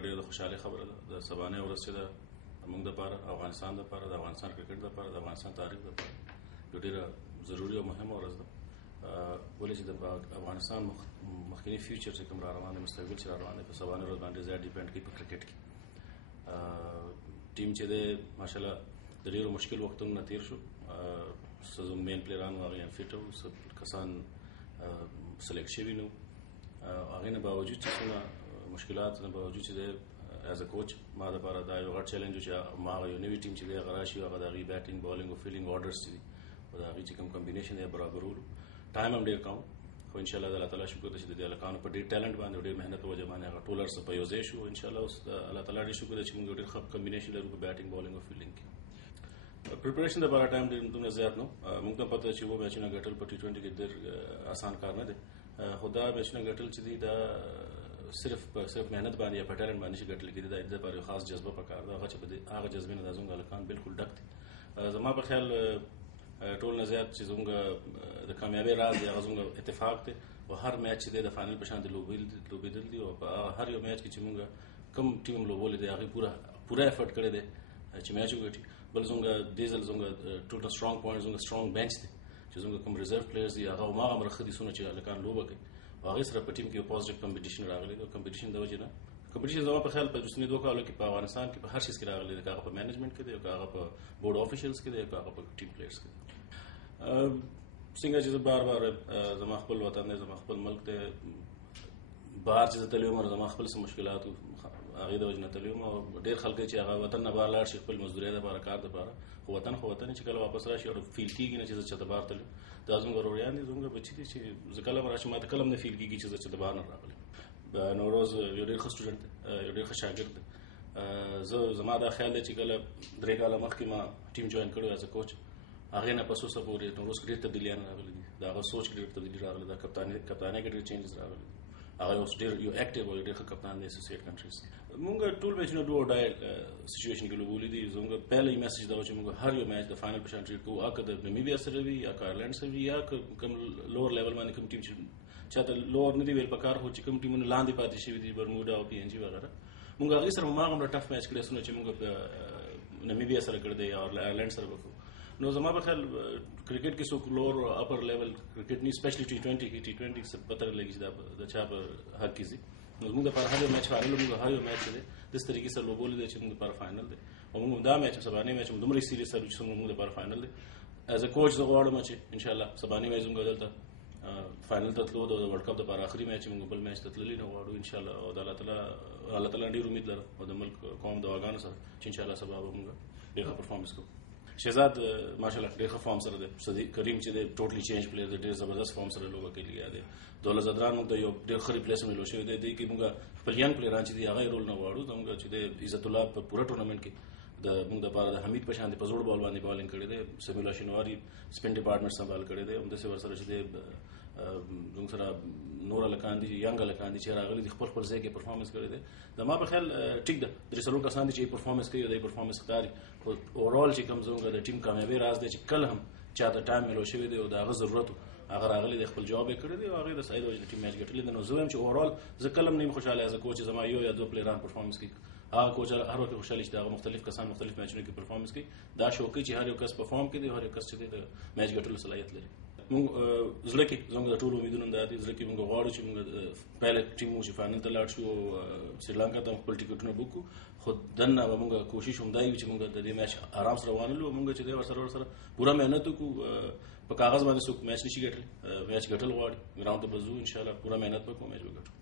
لپاره ډېره د خوشحالۍ خبره ده. د سبانۍ ورځ چې ده موږ دپاره، افغانستان دپاره، د افغانستان کرکټ دپاره، د افغانستان تاریخ دپاره یو ډېره ضروري او مهمه ورځ ده. ولې چې د افغانستان مخکینی فیوچر چې کوم را روان دی، مستقبل چې را روان دی، په سبانۍ ورځ باندې زیات ډیپینډ کوي په کرکټ کې. ټیم چې دی ماشاءالله د ډېرو مشکل وختونو نه تېر شو. څه مین پلیران وو هغې انفیټ وو، څه کسان سلیکټ شوي نه وو. هغې نه باوجود چې څومره مشکلات نه باوجود چې دی ایز ا کوچ ما دپاره دا یو غټ چیلنج و چې ما هغه یو نوي ټیم چې دی هغه راشي، هغه د هغې بیټینګ بالینګ او فیلډینګ آرډرز چې دي او د هغې چې کوم کمبینیشن دی برابرولو. ټایم هم ډېر کم، خو انشاءالله د الله تعالی شکر ده چې د دې هلکانو په ډېر ټیلنټ باندې او ډېر محنت په وجه باندې هغه ټول هر څه په یو ځای شو. انشاءالله اوس د الله تعالی ډېر شکر ده چې موږ یو ډېر ښه کمبینیشن لرو په بیټینګ بالینګ او فیلډینګ کې. پریپریشن دپاره ټایم ډېر دومره زیات نه و. موږ ته پته چې 2 میچونه ګټل په T20 کې ډېر اسان کار نه دی، خو دا میچونه ګټل چې دي دا صرف محنت باندې یا په ټیلنټ باندې شي ګټل کېدي. دا د دپاره یو خاص جذبه پکار ده، هغه چې په هغه جذبې نه دا زموږ هلکان بالکل ډک دي. زما په خیال ټول نه زیات چې زموږ د کامیابۍ راز دی هغه زموږ اتفاق دی او هر میچ چې دی د فاینل په شان د لوبېدل دي او په هر یو میچ کې چې موږ کوم ټیم لوبولی دی هغې پوره ایفرټ کړی دی چې میچ وګټي. بل زموږ دې ځل زموږ ټول سټرانګ پوینټ زموږ سټرانګ بینچ دی چې زموږ کوم ریزرو پلیئرز دي هغه هماغه ښه دي څونه چې هلکان لوبه کوي او هغې سره په ټیم کې یو پازیټیو کمپټیشن راغلی دی. کمپټیشن د وجې نه کمپټیشن زما په خیال په رسني 2 کالو کې په افغانستان کې په هر شیز کې راغلی دی، که هغه په مینجمنټ کې دی، که هغه په بورډ افیشلز کې دی، که هغه په ټیم پلیئرز کې دی. څنګه چې زه بار زما خپل وطن دی، زما خپل ملک دی، بهر چې زه تللی وم زما خپل څه مشکلات وو هغې د وجې نه تللی وم. او ډېر خلک چې هغه وطن نه بهر لاړ شي خپل مزدورۍ دپاره کار دپاره، خو وطن چې کله واپس راشي او فیل کېږي نه چې زه چېرته بهر تللی. دا زموږ وروریان دي، زموږ بچي دي چې زه کله هم راشم ما ته کله هم نه فیل کېږي چې زه چېرته بهر نه راغلی. نوروز یو ډېر ښه سټوډنټ دی، یو ډېر ښه شاګرد دی. زما دا خیال دی چې کله 3 کاله مخکې ما ټیم جوین کړی ایز ا کوچ، هغې نه پس اوسه پورې نوروز کې ډېر تبدیلیان راغلي دي، د هغه سوچ کې ډېر تبدیلي راغلې ده، کپتانۍ کې ډېر چینجز راغلي دي. هغه اوس ډېر یو اکټیو او ډېر ښه کپتان دی اسوسییټ کنټریز. موږ ټول میچونه ډو او ډای سچویشن کې لوبولي دي. زموږ پهلی میسج دا و چې موږ هر یو میچ د فاینل په شان ټریټ کوو، که د نمیبیا سره وي یا که آیرلینډ سره وي یا کوم لوور لیول باندې کوم ټیم چې چاته لوور نه دی ویل پکار، خو چې کوم ټیمونه لاندې پاتې شوي دي برموډا او PNG وغیره، موږ هغې سره هماغومره ټف میچ کړی څونه چې موږ نمیبیا سره کړی دی یا آیرلینډ سره وکړو. نو زما په خیال کرکټ کې څوک لوور او اپر لیول کرکټ نه اسپیشلی T20 کې T20 څه پته نه لګي چې دا د چا په حق کې ځي. نو زموږ دپاره هر یو میچ فاینل، موږ هر یو میچ دی داسې طریقې سره لوبولی دی چې موږ دپاره فاینل دی او موږ دا میچ سبانۍ میچ هم دومره سیریس سره چې موږ دپاره فاینل دی. ایز ا کوچ زه غواړم چې انشاءالله سبانۍ میچ زموږ دلته فاینل ته تلو د ورلډ کپ دپاره آخري میچ موږ بل میچ ته تللي نه غواړو انشاءالله. او د الله تعالی ډېر امید لرم او د ملک قوم دعاګانو سره چې انشاءالله سبا به موږ ډېر ښه پرفارمنس کوو. شهزاد ماشاءالله ډېر ښه فارم سره دی. صدیق کریم چې دی ټوټلی چینج پلیر دی، ډېر زبردست فارم سره لوبه کوي لګیا دی. دولت زدران موږ ته یو ډېر ښه ریپلیسمنټ ملو شوی دی. دې کې موږ خپل ینګ پلیران چې دي هغه رول نه غواړو. زموږ چې دی عزت الله په پوره ټورنمنټ کې د موږ دپاره د حمید په شان دی په زوړ بال باندې بالینګ کړی دی. سمیلا شینواري سپین ډپارټمنټ سنبال کړی دی. همداسې ورسره چې دی زموږ سره نور هلکان دي، ینګ هلکان دي چې راغلي دي، خپل ځای کې پرفارمنس کړی دی. زما په خیال ټیک ده 3 کسان دي چې پرفارمنس کوي او د پرفارمنس ښکاري، خو اورال چې کوم زموږ د ټیم کامیابۍ راز دی چې کله هم چاته ټایم ملو شوی دی او د هغه ضرورت هغه راغلی دی، خپل جواب یې کړی دی او هغې د صحیح د وجې د ټیم میچ ګټلی دی. نو زه وایم چې اورال زه کله هم نه یم خوشحاله ایز ا کوچ چې زما یو یا 2 پلیران پرفارمنس کوي. هغه کوچ هر وخت خوشحالي چې هغه مختلف کسان مختلف میچونو کې پرفارمنس کوي. دا شوقي چې هر یو کس پرفارم کوي، هر یو کس چې د میچ ګټلو صلاحیت لري. موږ زړه کې زموږ د ټولو امیدونه دا دي، زړه کې موږ غواړو چې موږ پهله ټیم مو چې فاینل ته لاړ شو او سریلانکا ته خپل ټیکټونه بوک کړو، خو دننه به موږ کوشش هم دا وي چې موږ د دې میچ آرام سره وانلو. موږ چې دی ورسره پوره محنت وکړو. په کاغذ باندې څوک میچ نشي ګټلی، میچ ګټل غواړي، ګراوند ته به ځو انشاءالله پوره محنت وکړو، میچ به ګټو.